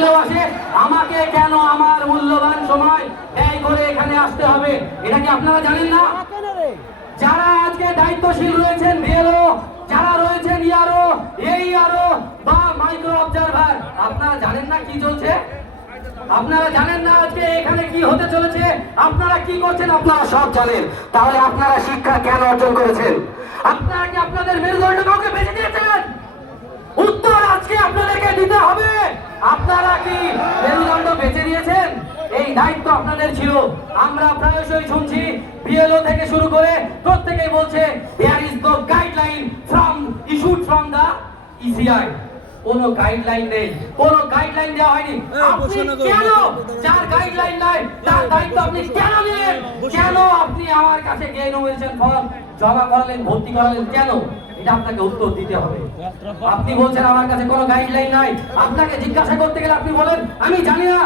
করলেও আসে, আমাকে কেন আমার মূল্যবান সময় ব্যয় করে এখানে আসতে হবে, এটা কি আপনারা জানেন না? যারা আজকে দায়িত্বশীল রয়েছেন বিএলও, যারা রয়েছেন ইয়ারও, এই আরো বা মাইক্রো অবজারভার, আপনারা জানেন না কি চলছে? আপনারা জানেন না আজকে এখানে কি হতে চলেছে? আপনারা কি করছেন আপনারা সব জানেন। তাহলে আপনারা শিক্ষা কেন অর্জন করেছেন? আপনারা কি আপনাদের মেরুদণ্ড কাউকে বেঁচে দিয়েছেন? উত্তর আজকে আপনাদেরকে দিতে হবে। আপনারা কি মেরুদণ্ড বেঁচে দিয়েছেন? এই দায়িত্ব আপনাদের ছিল। আমরা প্রায়শই শুনছি বিএলও থেকে শুরু করে প্রত্যেকেই বলছে there is no guideline from issued from the ECI. কোনো গাইডলাইন নেই, কোনো গাইডলাইন দেওয়া হয়নি। আপনি কেন, যার গাইডলাইন নাই তার দায়িত্ব আপনি কেন নিলেন? কেন আপনি আমার কাছে গিয়ে নমিনেশন ফর্ম জমা করলেন, ভর্তি করালেন কেন? এটা আপনাকে উত্তর দিতে হবে। আপনি বলছেন আমার কাছে কোনো গাইডলাইন নাই, আপনাকে জিজ্ঞাসা করতে গেলে আপনি বলেন আমি জানি না।